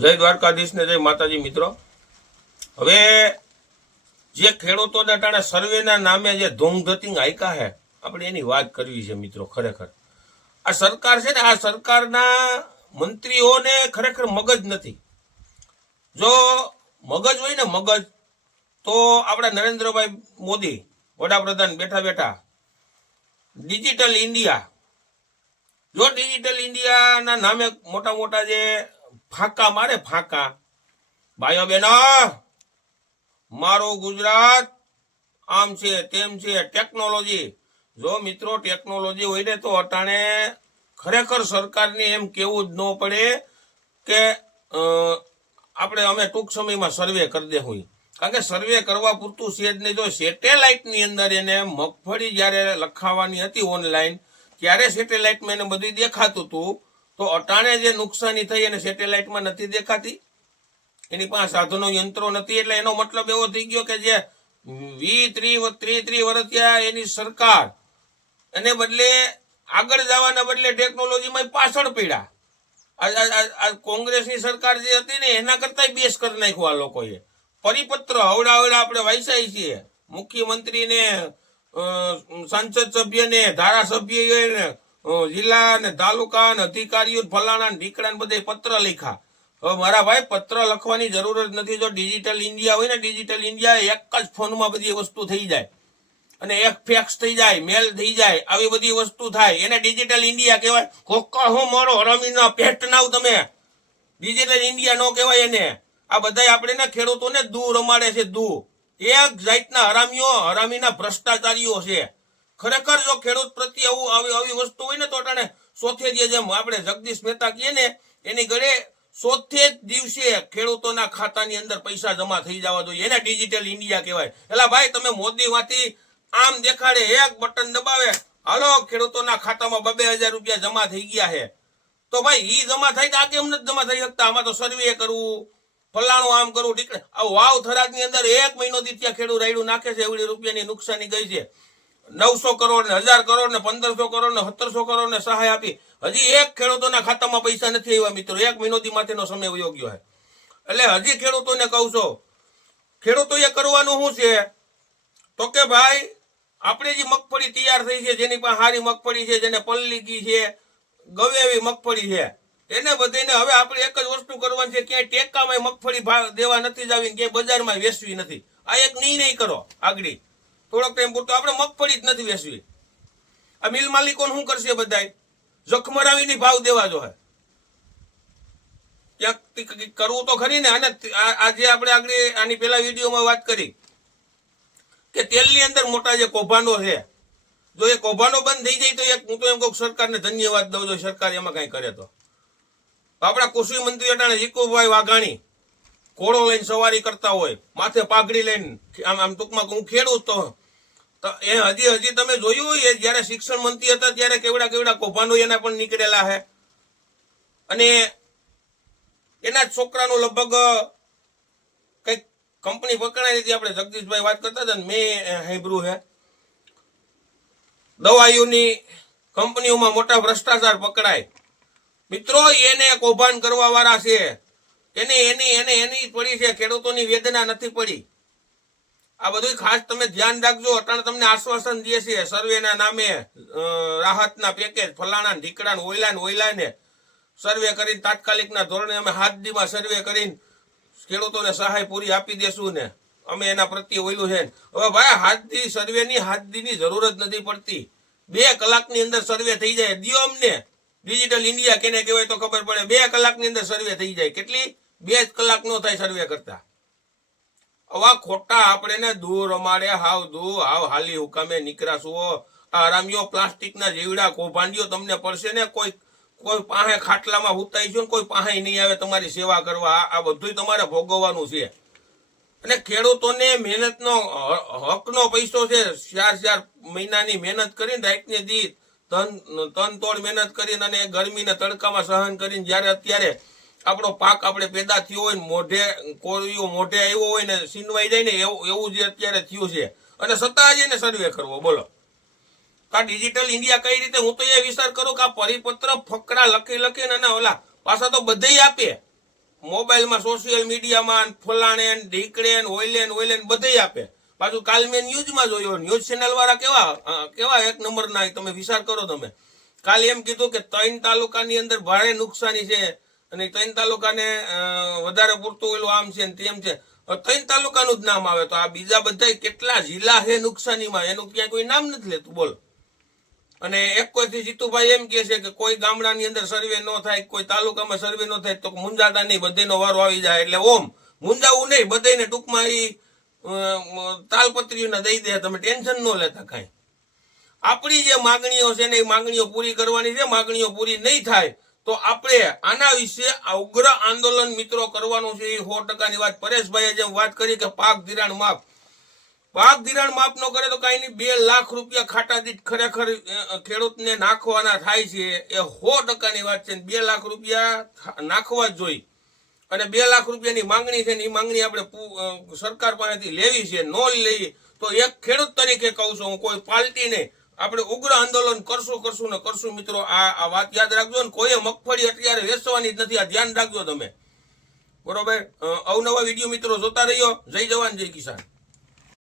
જય દ્વારકાધીશ ને જય માતાજી મિત્રો. હવે જે ખેડૂતોને ટાણે સર્વેના નામે જે ધૂમધતિંગ આયકા હે, આપણે એની વાત કરવી છે મિત્રો ખરેખર. આ સરકાર છે ને, આ સરકારના મંત્રીઓને ખરેખર મગજ નથી. જો મગજ હોય ને મગજ, તો આપણા નરેન્દ્રભાઈ મોદી વડાપ્રધાન બેઠા બેઠા ડિજિટલ ઇન્ડિયા, જો ડિજિટલ ઇન્ડિયાના નામે મોટા મોટા જે ફાંકા મારે ફાંકા. ભાઈઓ બેનો મારું ગુજરાત આમ છે, તેમ છે ટેકનોલોજી જો મિત્રો ટેકનોલોજી હોય ને તો અટાણે ખરેખર સરકારને એમ કેવું જ ન પડે કે આપણે અમે ટૂંક સમયમાં સર્વે કરી દેવું કારણ કે સર્વે કરવા પૂરતું છે જ નહીં. જો સેટેલાઇટની અંદર એને મગફળી જ્યારે લખાવાની હતી ઓનલાઈન ત્યારે સેટેલાઇટમાં એને બધું દેખાતું હતું. તો અટાણે જે નુકસાની થઈ એને સેટેલાઇટમાં નથી દેખાતી, એની પાસે સાધનો, યંત્રો નથી, એટલે એનો મતલબ એવો થઈ ગયો કે જે વી ત્રી ત્રી ત્રી વર્ષ એની સરકાર એને બદલે આગળ જવાના બદલે ટેકનોલોજીમાં પાછળ પીડા. આ- કોંગ્રેસની સરકાર જે હતી ને, એના કરતા બેસ કરી નાખ્યું આ લોકોએ. પરિપત્ર હવડા હવડા આપણે વાંચ્યા છીએ. મુખ્યમંત્રીને સાંસદ સભ્યને ધારાસભ્યને જિલ્લા ને તાલુકા ને અધિકારીઓ ફલાણા ઢીકડા બધે પત્ર લખ્યા. હવે મારા ભાઈ, પત્ર લખવાની જરૂર જ નથી જો ડિજિટલ ઇન્ડિયા હોય ને ડિજિટલ ઇન્ડિયા એક જ ફોનમાં બધી વસ્તુ થઈ જાય. અને એક ફેક્સ થઈ જાય મેલ થઈ જાય, આવી બધી વસ્તુ થાય. એને ડિજિટલ ઇન્ડિયા કહેવાય. કોકા હું મારો રમીના પેટ નાવ તમે. ડિજિટલ ઇન્ડિયા નો કહેવાય એને. આ બધા આપણે ને ખેડૂતોને દૂર રમાડે છે, દૂર. એક જાતના હરામીઓ, હરામીના ભ્રષ્ટાચારીઓ છે. ખરેખર જો ખેડૂત પ્રત્યે આવું આવી આવી વસ્તુ હોય ને તો અટાણે સોથે જે જેમ આપણે જગદીશ મહેતા કહીએ ને, એની ઘરે સોથે જ દિવસે ખેડૂતોના ખાતાની અંદર પૈસા જમા થઈ જવા જોઈએ. એને ડિજિટલ ઇન્ડિયા કહેવાય. એટલે ભાઈ, તમે મોદીમાંથી આમ દેખાડે, એક બટન દબાવે, હાલો, ખેડૂતોના ખાતામાં બબે હજાર રૂપિયા જમા થઈ ગયા છે. તો ભાઈ, ઈ જમા થાય તો આ કેમ નથી જમા થઈ શકતા? આમાં તો સર્વે કરવું, ફલાણું આમ કરવું ઠીક. આ વાવ થરાદની અંદર એક મહિનો થી ત્યાં ખેડૂત રાયડું નાખે છે, એવડી રૂપિયાની નુકસાની ગઈ છે. નવસો કરોડ ને હજાર કરોડ ને પંદરસો કરોડ ને સત્તરસો કરોડ ને સહાય આપી. હજી એક ખેડૂતોના ખાતામાં પૈસા નથી આવ્યા મિત્રો. એક વિનોદી માટેનો સમય યોગ્ય હોય. એટલે હજી ખેડૂતોને કહું છું, ખેડૂતોએ કરવાનું શું છે? તો કે ભાઈ, આપણે જે મગફળી તૈયાર થઈ છે, જેની પાસે સારી મગફળી છે, જેને પલ્લીકી છે ગવેવી મગફળી છે, એને બધાને હવે આપણે એક જ વસ્તુ કરવાની છે, ક્યાંય ટેકામાં મગફળી દેવા નથી જ આવી ક્યાંય બજારમાં વેચવી નથી. આ એક નિર્ણય કરો આગળ. થોડોક ટાઈમ પૂરતો આપણે મગફળી જ નથી વેચવી. આ મિલ માલિકોને શું કરશે બધાય? જખમરાવીની ભાવ દેવા જો હે. ક્યાંક કરવું તો ખરી ને અને આજે આપણે આગળ આની પેલા વિડીયોમાં વાત કરી કે તેલની અંદર મોટા જે કૌભાંડો છે. જો એ કૌભાંડો બંધ થઈ જાય તો એક હું તો એમ કહું સરકારને ધન્યવાદ દઉં જો સરકાર એમાં કાંઈ કરે તો. આપણા કૃષિ મંત્રી અટાણે જીકુભાઈ વાઘાણી ઘોડો લઈને સવારી કરતા હોય, માથે પાઘડી લઈને, આમ આમ ટૂંકમાં હું ખેડૂત તો એ હજી હજી તમે જોયું હોય જ્યારે શિક્ષણ મંત્રી હતા ત્યારે કેવડા કેવડા કૌભાંડો એના પણ નીકળેલા હે. અને એના જ છોકરાનું લગભગ કંઈક કંપની પકડાઈ હતી. આપણે જગદીશભાઈ વાત કરતા હતા ને, મેં હેબ્રુ હે. દવાઈઓની કંપનીઓમાં મોટા ભ્રષ્ટાચાર પકડાય. મિત્રો, એને કૌભાંડ કરવા વાળા છે. એને, એની એને, એની પડી છે. ખેડૂતોની વેદના નથી પડી. આ બધું ખાસ તમે ધ્યાન રાખજો. અટાણે તમને આશ્વાસન દે છે સર્વેના નામે રાહતના પેકેજ ફલાણા ઢીકડા ને ઓયલા ને ઓયલા ને સર્વે કરીને તાત્કાલિકના ધોરણે અમે હાથ દીમાં સર્વે કરીને ખેડૂતોને સહાય પૂરી આપી દેશું ને. અમે એના પ્રત્યે ઓયલું છે હવે ભાઈ હાથદી સર્વેની હાથદીની જરૂર જ નથી પડતી. બે કલાકની અંદર સર્વે થઈ જાય. દિયો અમને. ડિજિટલ ઇન્ડિયા કેને કહેવાય તો ખબર પડે. બે કલાકની અંદર સર્વે થઈ જાય. કેટલી? બે જ કલાક નો થાય સર્વે કરતા. આવા ખોટા આપણે ને દૂર, અમારે હાવ દૂર, હાવ હાલી હુકામે નીકળાશું આ હરામીઓ પ્લાસ્ટિકના જીવડા કૌભાંડીઓ તમને પડશે ને, કોઈ કોઈ પાસે ખાટલામાં હુતાઈ છે કોઈ પાસે નહીં આવે તમારી સેવા કરવા. આ- આ બધું તમારે ભોગવવાનું છે. અને ખેડૂતોને મહેનતનો હકનો પૈસો છે. ચાર ચાર મહિનાની મહેનત કરીને રાઈટને દી તન તન તોડ મહેનત કરીને અને ગરમીને તડકામાં સહન કરીને જ્યારે અત્યારે આપણો પાક આપણે પેદા થયો હોય ને મોઢે, કોળીઓ મોઢે આવ્યો હોય ને સીનવાઈ જાય ને એવું એવું જે અત્યારે થયું છે. અને સત્તા જ એને સર્વે કરવો, બોલો. આ ડિજિટલ ઇન્ડિયા કઈ રીતે, હું તો એ વિચાર કરું કે આ પરિપત્ર ફકરા લખી લખીને અને ઓલા પાછા તો બધે આપે. મોબાઈલમાં સોશિયલ મીડિયામાં ફલાણે ઢીકડે ને ઓઈલે ને ઓઈલે ને બધે આપે. પાછું કાલ મેં ન્યૂઝમાં જોયો, ન્યૂઝ ચેનલ વાળા કેવા કેવા એક નંબરના તમે વિચાર કરો તમે. કાલે એમ કીધું કે ત્રણ તાલુકાની અંદર ભારે નુકસાની છે. અને ત્રણ તાલુકાને વધારે પૂરતું ઓલું આમ છે ને તેમ છે. ત્રણ તાલુકાનું જ નામ આવે તો આ બીજા બધા કેટલા જિલ્લા છે નુકસાનીમાં? એનું ક્યાંય કોઈ નામ નથી લેતું, બોલો. અને એક કોઈથી જીતુભાઈ એમ કહે છે કે કોઈ ગામડાની અંદર સર્વે ન થાય, કોઈ તાલુકામાં સર્વે ન થાય તો મુંજાતા નહીં, બધેનો વારો આવી જાય. એટલે ઓમ, મુંજાવું નહીં બધાને ટૂંકમાં એ તાલપત્રીઓને દઈ દે, તમે ટેન્શન ન લેતા કાંઈ. આપણી જે માગણીઓ છે ને એ માગણીઓ પૂરી કરવાની છે, માગણીઓ પૂરી નહીં થાય તો આપણે આના વિશે અગ્ર આંદોલન મિત્રો કરવાનું છે એ સો ટકાની વાત. પરેશભાઈએ જેમ વાત કરી કે પાક ધિરાણ માફ. પાક ધિરાણ માફ ન કરે તો કાંઈ નહીં બે લાખ રૂપિયા ખાટા દીઠ ખરેખર ખેડૂતને નાખવાના થાય છે એ સો ટકાની વાત છે બે લાખ રૂપિયા નાખવા જ જોઈએ. અને બે લાખ રૂપિયાની માંગણી છે ને એ માંગણી આપણે સરકાર પાસેથી લેવી છે, ન લઈએ તો એક ખેડૂત તરીકે કહું છું હું, કોઈ પાલટી નહીં આપણે ઉગ્ર આંદોલન કરશું કરશું ને કરશું મિત્રો. આ આ વાત યાદ રાખજો ને. કોઈએ મગફળી અત્યારે વેચવાની જ નથી. આ ધ્યાન રાખજો તમે. બરોબર? અવનવા વીડિયો મિત્રો જોતા રહ્યો જય જવાન, જય કિસાન.